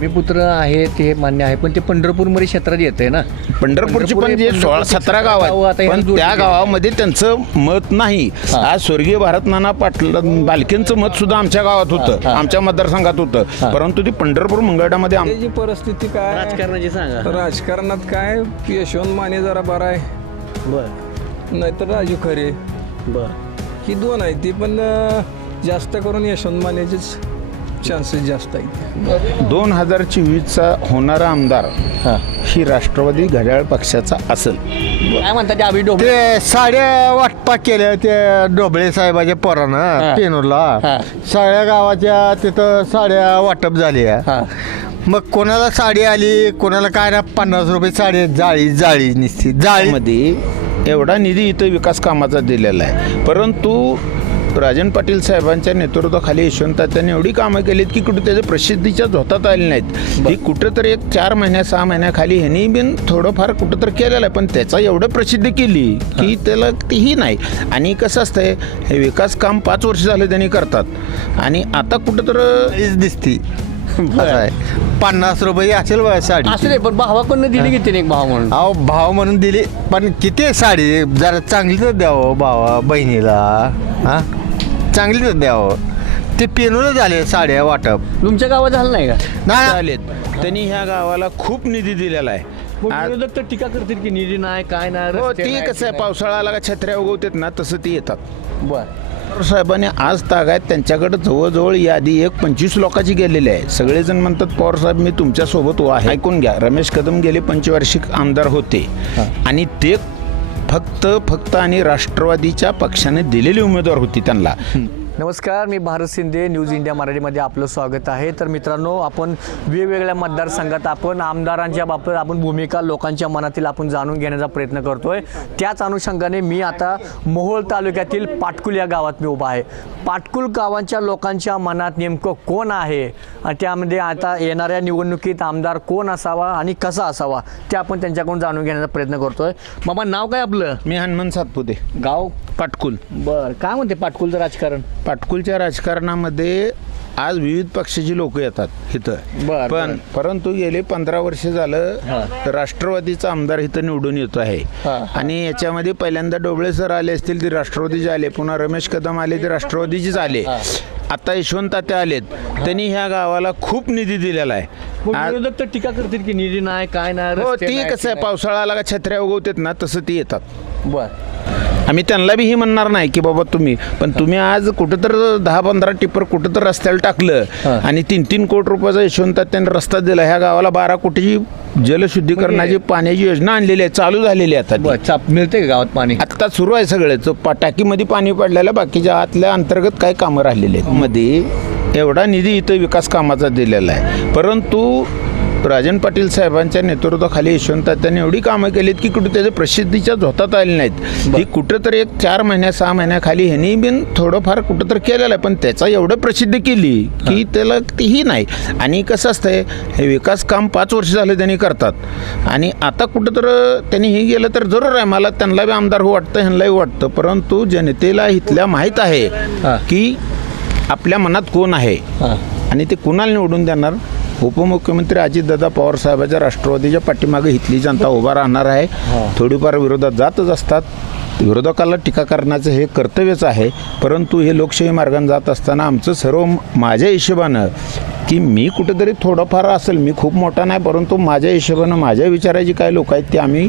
मी पुत्र आहे ते मान्य आहे पण ते पंढरपूरमध्ये क्षेत्रात येत आहे ना. पंढरपूरची पण जे पंढरपूर- सोळा सतरा गाव आहेत ह्या पण त्या. गावामध्ये त्यांचं मत नाही. हा. आज स्वर्गीय भारत नाना पाटील बालकेंचं मत सुद्धा आमच्या गावात होतं. आमच्या मतदारसंघात होतं. परंतु ती पंढरपूर मंगळामध्ये परिस्थिती काय? राजकारणाची सांगा. राजकारणात काय? यशवंत माने जरा बरा आहे. बर. नाहीतर राजू खरे. बर. ही दोन आहेत ती पण जास्त करून यशवंत मानेचेच चान्सेस जास्त आहेत. दोन हजार चोवीसचा होणारा आमदार हां. ही राष्ट्रवादी घड्याळ पक्षाचा असेल. काय म्हणतात ते अभि डोबळे? ते साड्या वाटपा केल्या ते डोबळे साहेबाच्या हा. पोरानं पेनूरला. सगळ्या गावाच्या तिथं साड्या वाटप झाल्या. हां. मग कोणाला साडी आली? कोणाला काय ना पन्नास रुपये साडी जाळी जाळी निसती. जाळी. मध्ये एवढा निधी इथं विकास कामाचा दिलेला आहे. परंतु राजन पाटील साहेबांच्या नेतृत्वाखाली यशवंत त्यांनी एवढी कामं केलीत की कुठे त्याच्या प्रसिद्धीच्या झोतात आली नाहीत. ही कुठंतरी एक चार महिन्या सहा महिन्याखाली ह्यांनी बिन थोडंफार कुठं तर केलेलं आहे. पण त्याचा एवढं प्रसिद्धी केली की त्याला तीही नाही. आणि कसं असतंय हे विकास काम पाच वर्ष झाले त्यांनी करतात. आणि आता कुठं तर दिसती. पन्नास रुपये असेल बघा साडी. असं नाही पण भावाकडनं दिली की एक भाव म्हणून? अहो भाव म्हणून दिली पण किती साडी? जरा चांगली तर द्यावं भावा बहिणीला. हा? चांगली तर द्यावं ते पेनूला झाले साड्या वाटप. तुमच्या गावात झालं नाही का? नाही आलेत त्यांनी ह्या गावाला खूप निधी दिलेला आहे. मग विरोधक तर टीका करतील की निधी नाही काय नाही हो रस्ते ती नाही, कसं आहे. पावसाळा आला का छत्र्या उगवतात ना तसं ती येतात. बर. पवार साहेबांनी आज तागायत त्यांच्याकडे जवळजवळ यादी एक पंचवीस लोकांची गेलेली आहे. सगळेजण म्हणतात पवार साहेब मी तुमच्यासोबत आहे. ऐकून घ्या. रमेश कदम गेले पंचवार्षिक आमदार होते. आणि ते फक्त फक्त आणि राष्ट्रवादीच्या पक्षाने दिलेली उमेदवार होती त्यांना. नमस्कार मी भारत शिंदे न्यूज इंडिया मराठीमध्ये आपलं स्वागत आहे. तर मित्रांनो आपण वेगवेगळ्या मतदारसंघात आपण आमदारांच्या बाबतीत आपण भूमिका लोकांच्या मनातील आपण जाणून घेण्याचा प्रयत्न करतोय. त्याच अनुषंगाने मी आता मोहोळ तालुक्यातील पाटकुल या गावात मी उभा आहे. पाटकुल गावांच्या लोकांच्या मनात नेमकं कोण आहे? आणि त्यामध्ये आता येणाऱ्या निवडणुकीत आमदार कोण असावा आणि कसा असावा ते आपण त्यांच्याकडून जाणून घेण्याचा प्रयत्न करतोय. मामा नाव काय आपलं? मी हनुमान सातपुते. गाव? पाटकुल. बर काय म्हणते पाटकुलचं राजकारण? पाटकुलच्या राजकारणामध्ये आज विविध पक्षाची लोक येतात इथं. पण परंतु गेले पंधरा वर्ष झालं. राष्ट्रवादीचा आमदार इथं निवडून येतो आहे. आणि याच्यामध्ये पहिल्यांदा डोबळे सर आले असतील ते राष्ट्रवादीचे आले पुन्हा रमेश कदम आले ते राष्ट्रवादीचेच आले. आता यशवंत तात्या आलेत. त्यांनी ह्या गावाला खूप निधी दिलेला आहे. विरोधक तर टीका करतील की निधी नाही काय नाही हो ती कसं आहे ते पावसाळा आला का छत्र्या उगवतात ना तसं ती येतात. बर. आम्ही त्यांना बी ही म्हणणार नाही की बाबा तुम्ही पण तुम्ही आज कुठं तर दहा पंधरा टिप्पर कुठं तर रस्त्याला टाकलं हा. आणि तीन तीन कोटी रुपयाचा यशवंत त्यांनी रस्ता दिला ह्या गावाला बारा कोटीची जलशुद्धीकरणाची पाण्याची योजना आणलेली आहे चालू झालेली आहे आता ती. चाप मिळते का गावात पाणी? आता सुरू आहे सगळ्याच टाकीमध्ये पाणी पडलेलं बाकीच्या आतल्या अंतर्गत काय कामं राहिलेली आहेत. मध्ये एवढा निधी इथं विकास कामाचा दिलेला आहे. परंतु राजन पाटील साहेबांच्या नेतृत्वाखाली यशवंत त्यांनी एवढी कामं केलीत की कुठे त्याच्या प्रसिद्धीच्या झोतात आली नाहीत. ही कुठं तर एक चार महिन्या सहा महिन्याखाली ह्यांनी बिन थोडंफार कुठं तर केलेलं आहे. पण त्याचा एवढं प्रसिद्धी केली की त्याला तीही नाही. आणि कसं असतंय हे विकास काम पाच वर्ष झाले त्यांनी करतात. आणि आता कुठं तर त्यांनी हे गेलं तर जरूर आहे. मला त्यांना बी आमदार हो वाटतं ह्यांनाही वाटतं. परंतु जनतेला इथल्या माहीत आहे. की आपल्या मनात कोण आहे. आणि ते कुणाला निवडून देणार? उपमुख्यमंत्री अजितदादा पवार साहेबाच्या राष्ट्रवादीच्या पाठीमागे इथली जनता उभा राहणार आहे. थोडीफार विरोधात जातच असतात. विरोधकाला टीका करण्याचं हे कर्तव्यच आहे परंतु हे लोकशाही मार्गाने जात असताना आमचं सर्व माझ्या हिशोबानं की मी कुठेतरी थोडंफार असेल मी खूप मोठा नाही परंतु माझ्या हिशोबानं माझ्या विचाराची काय लोक आहेत ते आम्ही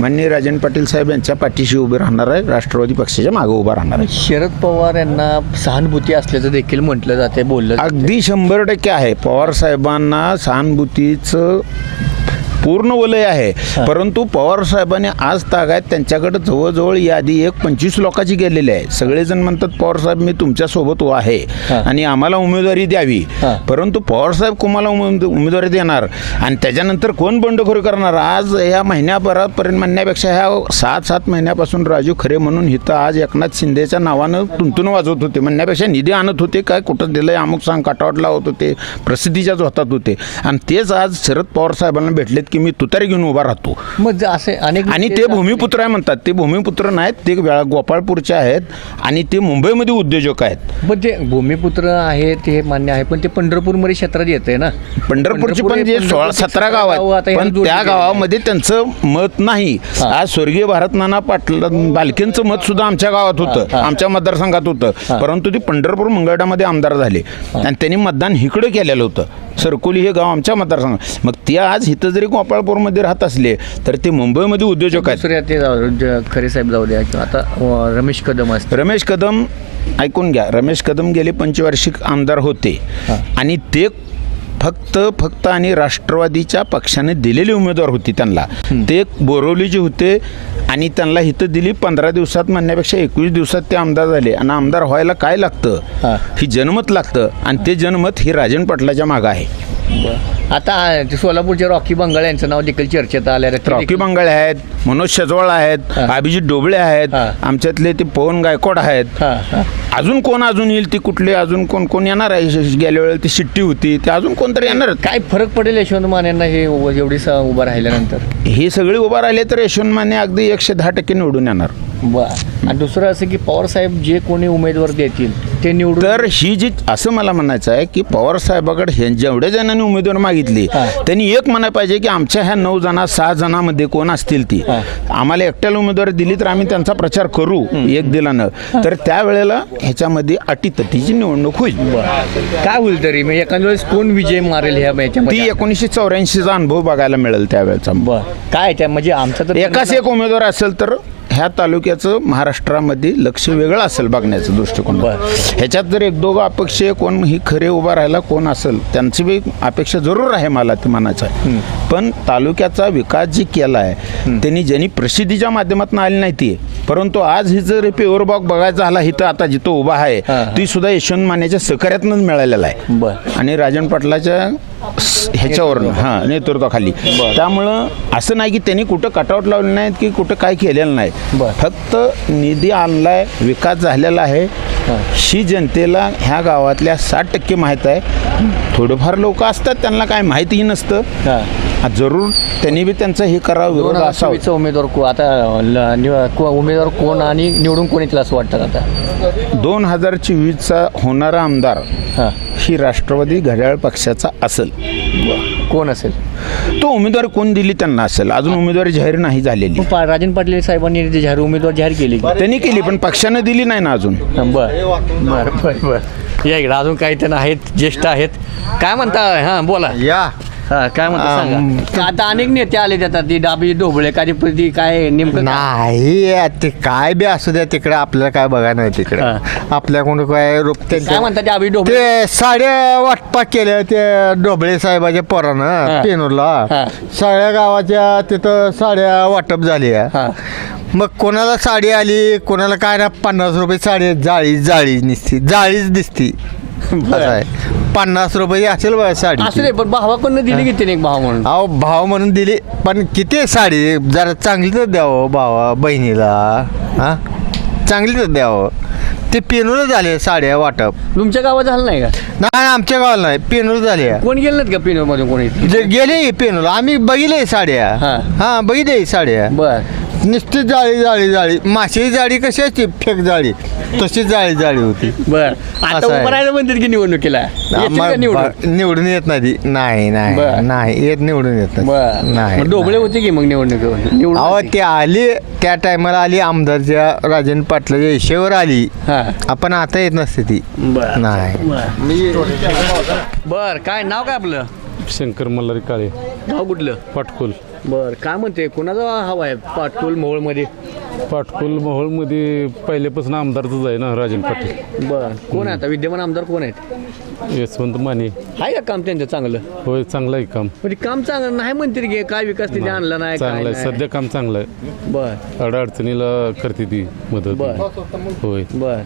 माननीय राजन पाटील साहेब यांच्या पाठीशी उभे राहणार आहे राष्ट्रवादी पक्षाच्या मागे उभा राहणार आहे शरद पवार यांना सहानुभूती असल्याचं देखील म्हटलं जाते बोललं. अगदी शंभर टक्के आहे पवार साहेबांना सहानुभूतीचं पूर्ण वलय आहे. परंतु पवार साहेबांनी आज तागायत त्यांच्याकडे जवळजवळ यादी एक पंचवीस लोकांची गेलेली आहे. सगळेजण म्हणतात पवार साहेब मी तुमच्यासोबत आहे. हा. आणि आम्हाला उमेदवारी द्यावी. परंतु पवार साहेब कुणाला उमेद- उमेदवारी देणार? आणि त्याच्यानंतर कोण बंडखोरी करणार? आज या महिन्याभरापर्यंत म्हणण्यापेक्षा ह्या सात सात महिन्यापासून राजू खरे म्हणून इथं आज एकनाथ शिंदेच्या नावानं तुंतून वाजवत होते. म्हणण्यापेक्षा निधी आणत होते काय कुठं दिलंय अमुक सांग काटावट लावत होते प्रसिद्धीच्याच होतात होते. आणि तेच आज शरद पवार साहेबांना भेटलेत. की मी तुतारी घेऊन उभा राहतो. मग ज- असे अनेक आणि ते भूमिपुत्र आहे म्हणतात. ते भूमिपुत्र नाहीत ते वेळा गोपाळपूरचे आहेत आणि ते मुंबईमध्ये उद्योजक आहेत. पण ते भूमिपुत्र आहे ते मान्य आहे पण ते पंढरपूरमध्ये क्षेत्रात येते ना? पंढरपूरची पंढरपूर पण हे जे सोळा सतरा गाव आहेत पण त्या. गावामध्ये त्यांचं मत नाही. हा. आज स्वर्गीय भारत नाना पाटील बालकेंचं मत सुद्धा आमच्या गावात होतं हा. आमच्या मतदारसंघात होतं. परंतु ते पंढरपूर मंगळामध्ये आमदार झाले. आणि त्यांनी मतदान इकडे केलेलं होतं. सरकोली हे गाव आमच्या मतदारसंघात मग ते आज इथं जरी गोपाळपूरमध्ये राहत असले तर ते मुंबईमध्ये उद्योजक आहेत. ते ज- खरे साहेब जाऊ द्या किंवा आता रमेश कदम असतील. रमेश कदम ऐकून घ्या. रमेश कदम गेले पंचवार्षिक आमदार होते. आणि ते फक्त फक्त आणि राष्ट्रवादीच्या पक्षाने दिलेली उमेदवार होती त्यांना. ते बोरवलीचे होते आणि त्यांना हिथं दिली पंधरा दिवसात म्हणण्यापेक्षा एकवीस दिवसात ते आमदार झाले. आणि आमदार व्हायला काय. लागतं? ही. जनमत लागतं. आणि ते जनमत ही राजन पाटलाच्या मागं आहे. आता सोलापूरचे रॉकी बंगाळ यांचं नाव देखील चर्चेत आलं रॉकी बंगाळे आहेत मनोज शेजवाळ आहेत. अभिजित डोबळे आहेत. आमच्यातले ते पवन गायकवाड आहेत. अजून कोण अजून येईल ती कुठली अजून कोण कोण येणार आहे? गेल्या वेळेला ती शिट्टी होती ते अजून कोणतरी येणार काय फरक पडेल यशवंत मानेंना हे उ- एवढी स- उभं राहिल्यानंतर? हे सगळे उभा राहिले तर यशवंत माने अगदी एकशे दहा टक्के निवडून येणार. बर आणि दुसरं असं की पवार साहेब जे कोणी उमेदवार देतील ते निवडून तर ही जी असं मला म्हणायचं आहे की पवार साहेबाकडे हे जेवढ्या जणांनी उमेदवार मागितली. त्यांनी एक म्हणायला पाहिजे की आमच्या ह्या नऊ जणा सहा जणांमध्ये कोण असतील ती. आम्हाला एकट्याला उमेदवारी दिली तर आम्ही त्यांचा प्रचार करू एक दिलानं तर त्यावेळेला ह्याच्यामध्ये अटीतटीची निवडणूक होईल. काय होईल तरी? म्हणजे एखाद्या वेळेस कोण विजय मारेल ह्या ती एकोणीसशे चौऱ्याऐंशीचा अनुभव बघायला मिळेल त्यावेळेचा. बर. काय त्या? म्हणजे आमचं तर एकाच एक उमेदवार असेल तर ह्या तालुक्याचं महाराष्ट्रामध्ये लक्ष वेगळं असेल बघण्याचं दृष्टिकोन. ह्याच्यात जर एक दोघं अपेक्षीय कोण ही खरे उभा राहायला कोण असेल त्यांची बी अपेक्षा जरूर आहे मला ते म्हणायचं आहे पण तालुक्याचा विकास जी केला आहे त्यांनी ज्यांनी प्रसिद्धीच्या माध्यमातून आली नाही ती परंतु आज ही जर पेवर बॉक बघायचा झाला इथं आता जिथं उभा आहे. ती सुद्धा यशवंत मानेच्या सहकार्यातूनच मिळालेला आहे बरं. आणि राजन पाटलाच्या ह्याच्यावरनं हां नेतृत्वाखाली. त्यामुळं असं नाही की त्यांनी कुठं कटआउट लावले नाहीत की कुठं काय केलेलं नाही. फक्त निधी आणलाय विकास झालेला आहे. ही. जनतेला ह्या गावातल्या साठ टक्के माहीत आहे. थोडंफार लोक असतात त्यांना काय माहितीही नसतं. हा. जरूर त्यांनी बी त्यांचं हे करावं विरोध असावं. उमेदवार को आता उमेदवार कोण आणि निवडून कोण येतील असं वाटतं आता? दोन हजार चोवीसचा होणारा आमदार हा. ही राष्ट्रवादी घड्याळ पक्षाचा असेल. कोण असेल? तो उमेदवार कोण दिली त्यांना असेल? अजून उमेदवारी जाहीर नाही झालेली. पा- राजन पाटील साहेबांनी जे जाहीर उमेदवार जाहीर केले त्यांनी केली पण पक्षानं दिली नाही ना अजून. बर. बर बर बर. या इकडे अजून काही जण आहेत ज्येष्ठ आहेत. काय म्हणता हा बोला. या. हा काय म्हणता सांगा आता अनेक नेते आले आता ती डाबी ढोबळे कधी ती काय नेमकं काय? नाही ते काय बी असू द्या तिकडे आपल्याला काय बघा नाही तिकडे हा. आपल्या कोण काय रूप काय त्यांच्या म्हणतात डाबी ढोबळे ते साड्या वाटपा केल्या ते डोबळे साहेबाच्या हा. पोरानं पेनूरला. सगळ्या गावाच्या तिथं साड्या वाटप झाली हा. मग कोणाला साडी आली कोणाला काय ना पन्नास रुपये साडी जाळी जाळी दिसती जाळीच दिसती असं आहे. पन्नास रुपये असेल बघा साडी. असं नाही पण भावाकडनं दिली की तिने एक भाव म्हणून? अहो भाव म्हणून दिली पण किती साडी? जरा चांगली तर द्यावं भावा बहिणीला. हा? चांगली तर द्यावं ते पेनूर झाले साड्या वाटप. तुमच्या गावात झालं नाही का? नाही आमच्या गावाला नाही. पेनूर झाले कोण गेलं नाहीत का पिनोरमध्ये कोणी? जे गेले पेनूर आम्ही बघिले साड्या. हा. हा बघिले साड्या. बर. नुसती जाळी जाळी जाळी. माशी जाळी कशी असते? फेक जाळी. तशी जाळी जाळी होती. बर. आता असं आहे. उभं राहायला म्हणतात की निवडणुकीला? येतील का आम्हा- निवडून? बा- निवडून येत नाही. ती. नाही बरं. नाही. नाही येत निवडून येत नाही. बर. नाही मग डोबळे नाही. होते की मग निवडणुकीवर निवडून अहो आले. ते आली. त्या टायमाला आली आमदारच्या राजन पाटलाच्या इशेवर आली. हा. आपण आता येत नसते ती. बर. नाही. बर. काय नाव काय आपलं? शंकर मल्हारी काळे. गाव कुठलं? पाटकुल. बर काय म्हणते? कोणाचा हवा आहे पाटोल मोहोळमध्ये पाटकुल मोहोळमध्ये पहिल्यापासून आमदारच आहे ना राजन पाटील. बर कोण आहे आता? विद्यमान आमदार कोण आहेत? यशवंत माने. आहे का काम त्यांचं चांगलं? होय चांगलं आहे काम. म्हणजे काम चांगलं नाही म्हणते की काय विकास तिथे आणला नाही काय चांगलं आहे. नाही. सध्या काम चांगलं आहे. बर. अडचणीला करते ती मदत. बर. होय. बर.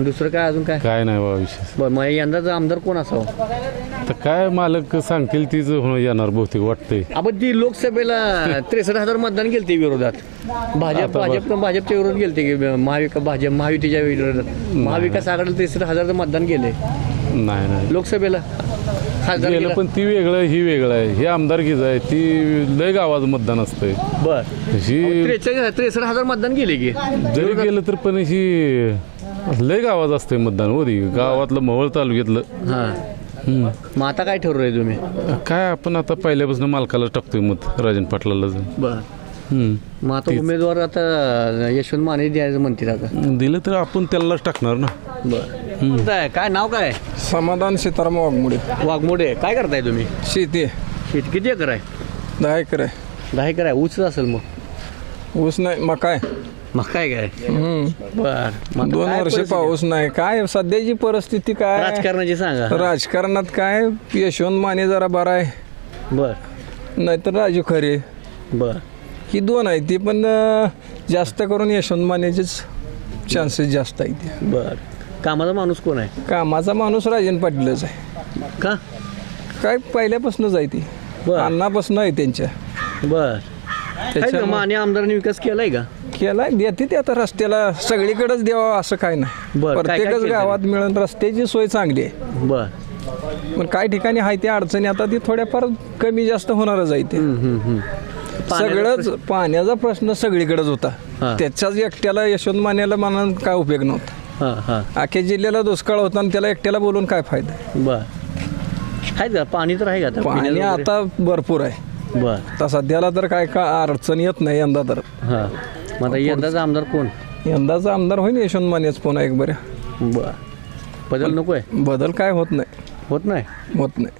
दुसरं काय अजून काय? काय नाही बाबा विशेष. बर मग यंदाचा आमदार कोण असावं? तर काय मालक सांगतील तीच येणार बहुतेक वाटतंय. आपण ती लोकसभेला त्रेसष्ट हजार मतदान केलते विरोधात. भाजप आता बघ. भाजप भाजपच्या विरोधात गेलते की महाविकास भाजप महायुतीच्या विरोधात. महाविकास आघाडीला त्रेसष्ट हजारचं मतदान केले नाही नाही. लोकसभेला. खासदार गेलं पण ती वेगळं ही वेगळं आहे. हे आमदारकीच आहे ती लय गावाचं मतदान असतंय. बर. ही त्रेचाळीस त्रेसष्ट हजार मतदान गेले की. जरी गेलं तर पण ही लय गावात असतंय मतदान हो ती. गावातलं मोहोळ तालुक्यातलं. हा. हम्म. मग आता काय ठरवलंय तुम्ही? काय आपण आता पहिल्यापासून मालकाला टाकतोय मत राजन पाटलाला बर. मग आता उमेदवार आता यशवंत माने द्यायचं म्हणतील आता. दिलं तर आपण त्यालाच टाकणार ना. बर. काय काय नाव काय? समाधान सीताराम वाघमुडे. वाघमोडे. काय करताय तुम्ही? शेती शेती किती एकर आहे? दहा एकर आहे. दहा एकर आहे. ऊस असेल मग. ऊस नाही मकाय मग काय काय. बर. मग दोन काय वर्ष परिस्थिती? पाऊस नाही. काय सध्याची परिस्थिती काय राजकारणाची सांगा. राजकारणात काय? यशवंत माने जरा बरा आहे. बर. नाहीतर राजू खरे. बर. ही दोन आहे ती पण अं, जास्त करून यशवंत मानेचेच चान्सेस जास्त आहे ते बर. कामाचा माणूस कोण आहे? कामाचा माणूस राजन पाटीलच आहे. का? काय पहिल्यापासूनच आहे ती. बरं. अन्नापासून आहे त्यांच्या. बर. त्याच्यामुळे- माने आमदारांनी विकास केलाय का? देते ते आता रस्त्याला सगळीकडेच द्यावं असं काय नाही. बरं, काय- काय प्रत्येकच केलं गावात मिळून रस्त्याची सोय चांगली आहे. बर. पण काही ठिकाणी आहे त्या अडचणी आता ती थोड्याफार कमी जास्त होणारच आहे ते. सगळंच पाण्याचा प्रश्न सगळीकडेच हा. होता त्याच्याच एकट्याला यशवंत मान्याला मानून काय उपयोग नव्हता. हां हां. आख्या जिल्ह्याला दुष्काळ होता आणि त्याला एकट्याला बोलून काय फायदा? बर. आहे का? पाणी तर आहे का आता? पाणी पिण्याचं वगैरे? आता भरपूर आहे. बर. आता सध्याला तर काय का अडचण येत नाही यंदा तर. हां. मग आता यंदाचा आमदार कोण? यंदाचा आमदार होईल यशवंत मानेच पुन्हा एक बऱ्या बर. बदल नको आहे बदल काय होत नाही. होत नाही? होत नाही.